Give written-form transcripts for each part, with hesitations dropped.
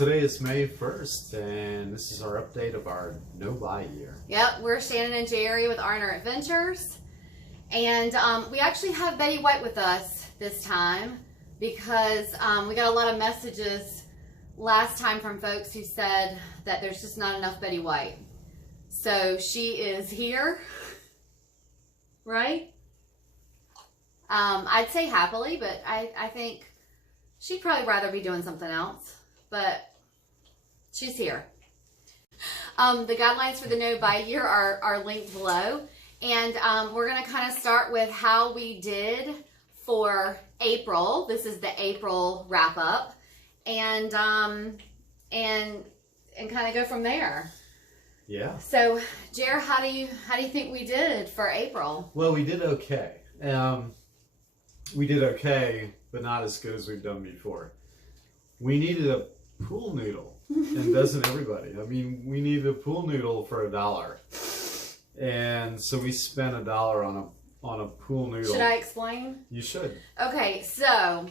today is May 1st, and this is our update of our no-buy year. Yep, we're Shannon and Jerry with Arner Adventures. And we actually have Betty White with us this time because we got a lot of messages last time from folks who said that there's just not enough Betty White. So she is here, right? I'd say happily, but I think she'd probably rather be doing something else, but she's here. The guidelines for the no-buy year are linked below, and we're going to kind of start with how we did for April. This is the April wrap-up, and kind of go from there. Yeah. So, Jer, how do you think we did for April? Well, we did okay. We did okay, but not as good as we've done before. We needed a pool noodle, and doesn't everybody? I mean, we needed a pool noodle for $1, and so we spent $1 on a pool noodle. Should I explain? You should. Okay, so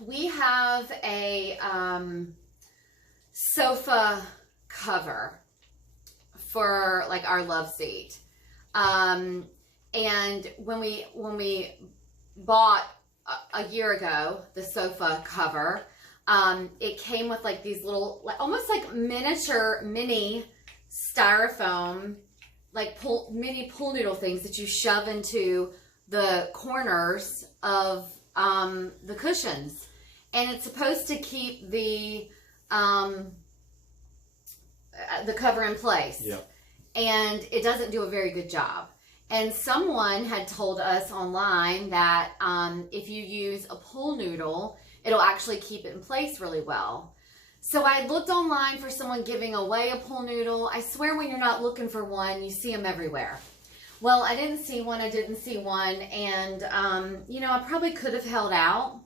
we have a sofa cover for like our love seat, and when we bought a year ago the sofa cover, it came with like these little, almost like mini styrofoam, like mini pool noodle things that you shove into the corners of the cushions, and it's supposed to keep the cover in place. Yep. And it doesn't do a very good job. And someone had told us online that if you use a pool noodle, it'll actually keep it in place really well. So I looked online for someone giving away a pool noodle. I swear when you're not looking for one, you see them everywhere. Well, I didn't see one, and you know, I probably could have held out.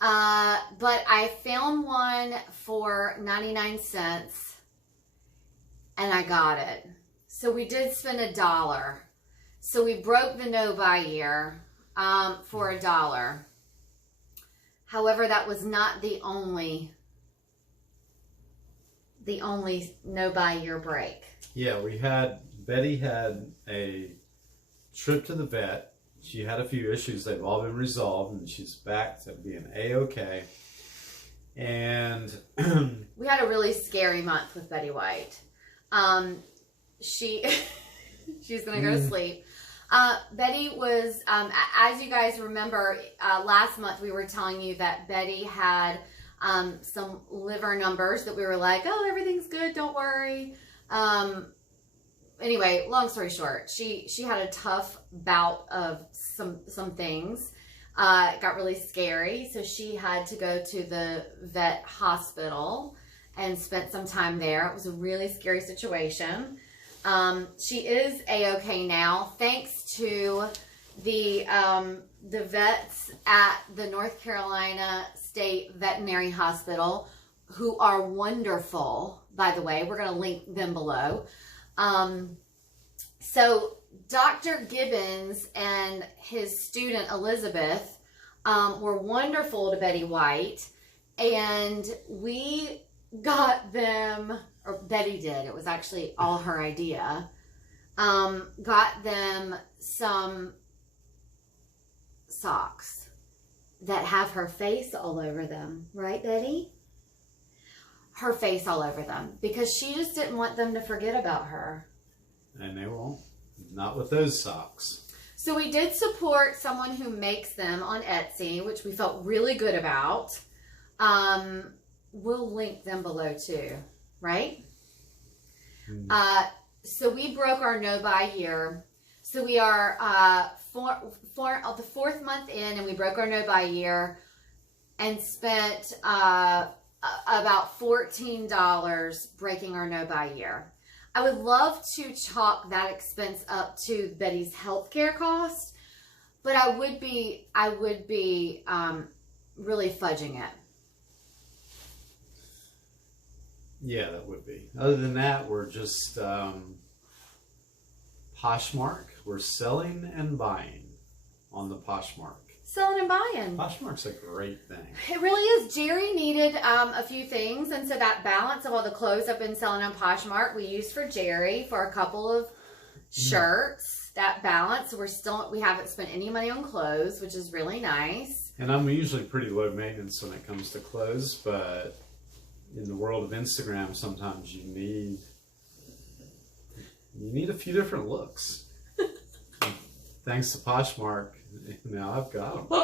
But I found one for 99 cents, and I got it. So we did spend $1. So we broke the no-buy year for $1. However, that was not the only no-buy year break. Yeah, Betty had a trip to the vet. She had a few issues. They've all been resolved, and she's back to being A-okay. And we had a really scary month with Betty White. She's gonna go to sleep. Betty was, as you guys remember, last month we were telling you that Betty had some liver numbers that we were like, oh, everything's good, don't worry. Anyway, long story short, she had a tough bout of some things. It got really scary, so she had to go to the vet hospital and spent some time there. It was a really scary situation. She is A-okay now, thanks to the vets at the North Carolina State Veterinary Hospital, who are wonderful, by the way. We're going to link them below. So Dr. Gibbons and his student Elizabeth were wonderful to Betty White, and we got them, or Betty did, it was actually all her idea, got them some socks that have her face all over them. Right, Betty? Her face all over them, because she just didn't want them to forget about her. And they won't. Not with those socks. So we did support someone who makes them on Etsy, which we felt really good about. We'll link them below too, right? So we broke our no-buy year. So we are the fourth month in, and we broke our no-buy year and spent about $14 breaking our no-buy year. I would love to chalk that expense up to Betty's healthcare cost, but I would be really fudging it. Yeah, that would be. Other than that, we're just Poshmark. We're selling and buying on the Poshmark. selling and buying. Poshmark's a great thing. It really is. Jerry needed a few things, and so that balance of all the clothes I've been selling on Poshmark, we used for Jerry for a couple of shirts. That balance, we haven't spent any money on clothes, which is really nice. And I'm usually pretty low maintenance when it comes to clothes, but in the world of Instagram, sometimes you need a few different looks. Thanks to Poshmark, now I've got them.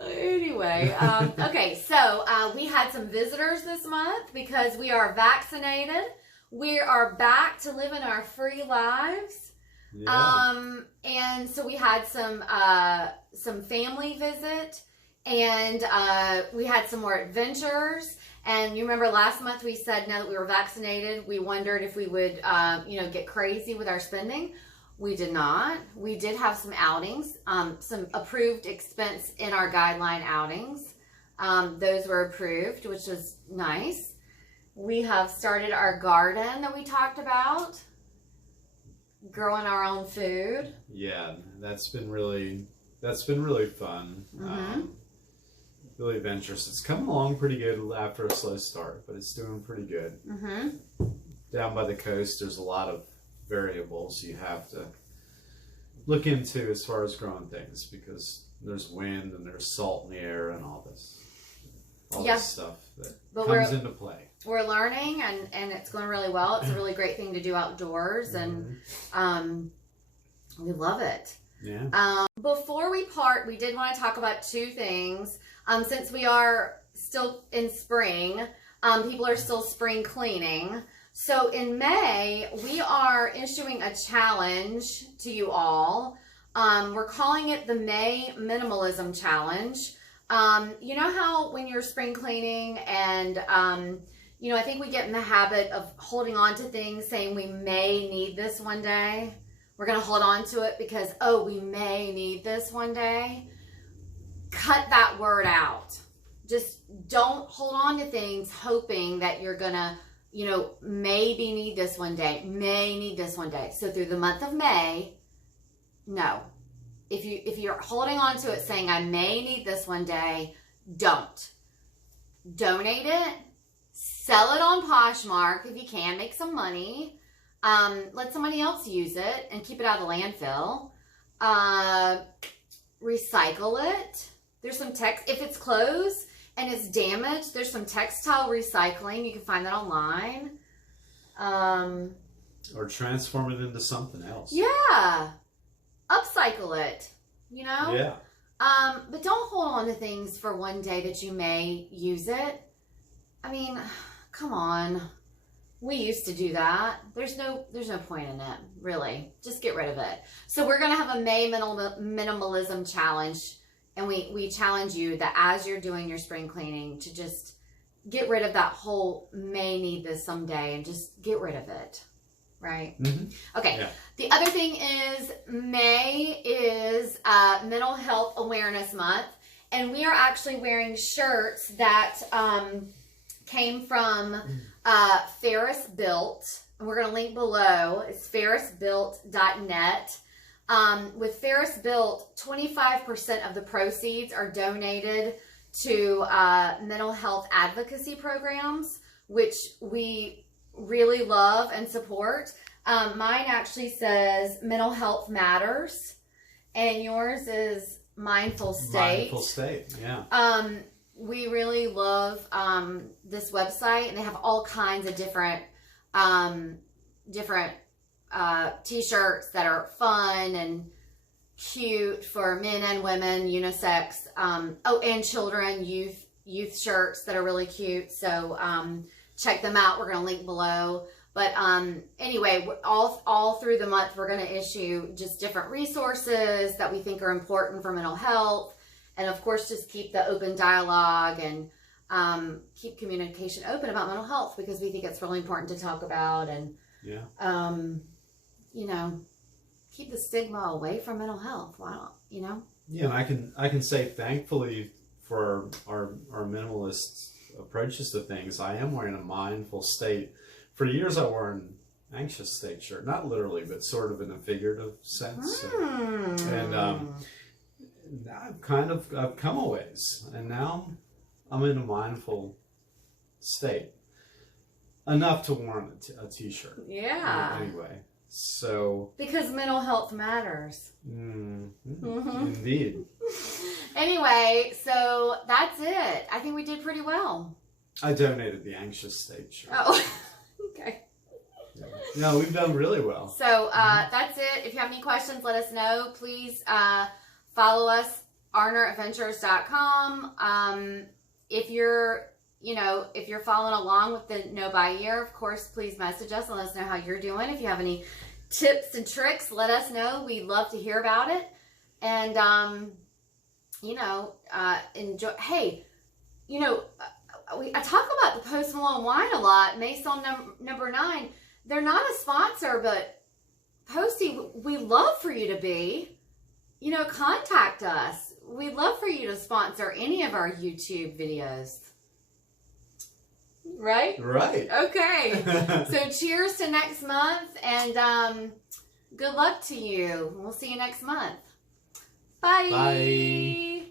Anyway, okay, so we had some visitors this month because we are vaccinated. We are back to living our free lives. Yeah. And so we had some family visit, and we had some more adventures. And you remember last month we said now that we were vaccinated, we wondered if we would, get crazy with our spending. We did not. We did have some outings, some approved expense in our guideline outings. Those were approved, which was nice. We have started our garden that we talked about, growing our own food. Yeah, that's been really fun. Mm-hmm. Really adventurous. It's coming along pretty good after a slow start, but it's doing pretty good. Mm-hmm. Down by the coast, there's a lot of variables you have to look into as far as growing things, because there's wind and there's salt in the air and all this stuff that comes into play. We're learning, and it's going really well. It's a really great thing to do outdoors, and we love it. Yeah. Before we part, we did want to talk about two things. Since we are still in spring, people are still spring cleaning. So in May, we are issuing a challenge to you all. We're calling it the May Minimalism Challenge. You know how when you're spring cleaning and, I think we get in the habit of holding on to things, saying we may need this one day. We're going to hold on to it because, we may need this one day. Cut that word out. Just don't hold on to things hoping that you're going to, maybe need this one day, may need this one day. So through the month of May, no. If you're holding on to it saying I may need this one day, don't. Donate it. Sell it on Poshmark if you can. Make some money. Let somebody else use it and keep it out of the landfill. Recycle it. There's some if it's clothes and it's damaged, there's some textile recycling. You can find that online. Or transform it into something else. Yeah. Upcycle it, Yeah. But don't hold on to things for one day that you may use it. I mean, come on. We used to do that. There's no point in it, really. Just get rid of it. So we're going to have a May minimalism challenge, and we challenge you that as you're doing your spring cleaning to just get rid of that whole may need this someday and just get rid of it. Right? Mm-hmm. Okay. Yeah. The other thing is May is Mental Health Awareness Month, and we are actually wearing shirts that came from Ferris Built, and we're going to link below. It's ferrisbuilt.net. With Ferris Built, 25% of the proceeds are donated to mental health advocacy programs, which we really love and support. Mine actually says Mental Health Matters, and yours is Mindful State. Mindful State, yeah. We really love this website, and they have all kinds of different t-shirts that are fun and cute for men and women, unisex. And children, youth shirts that are really cute. So check them out. We're going to link below. But anyway, all through the month, we're going to issue just different resources that we think are important for mental health. And of course, just keep the open dialogue and keep communication open about mental health, because we think it's really important to talk about, and keep the stigma away from mental health. Wow, Yeah, and I can say thankfully for our minimalist approaches to things, I am wearing a mindful state. For years, I wore an anxious state shirt, not literally, but sort of in a figurative sense. And I've come a ways, and now I'm in a mindful state. Enough to warrant a t-shirt. Yeah. Anyway, so. Because mental health matters. Indeed. Anyway, so that's it. I think we did pretty well. I donated the anxious state shirt. Oh, okay. Yeah. No, we've done really well. So that's it. If you have any questions, let us know. Please follow us, arneradventures.com. If you're following along with the Know by Year, of course, please message us and let us know how you're doing. If you have any tips and tricks, let us know. We'd love to hear about it. And, enjoy. Hey, I talk about the Post Malone wine a lot. Maison number 9. They're not a sponsor, but Posty, we love for you to be. Contact us. We'd love for you to sponsor any of our YouTube videos. Right? Right. Okay. So cheers to next month, and good luck to you. We'll see you next month. Bye. Bye.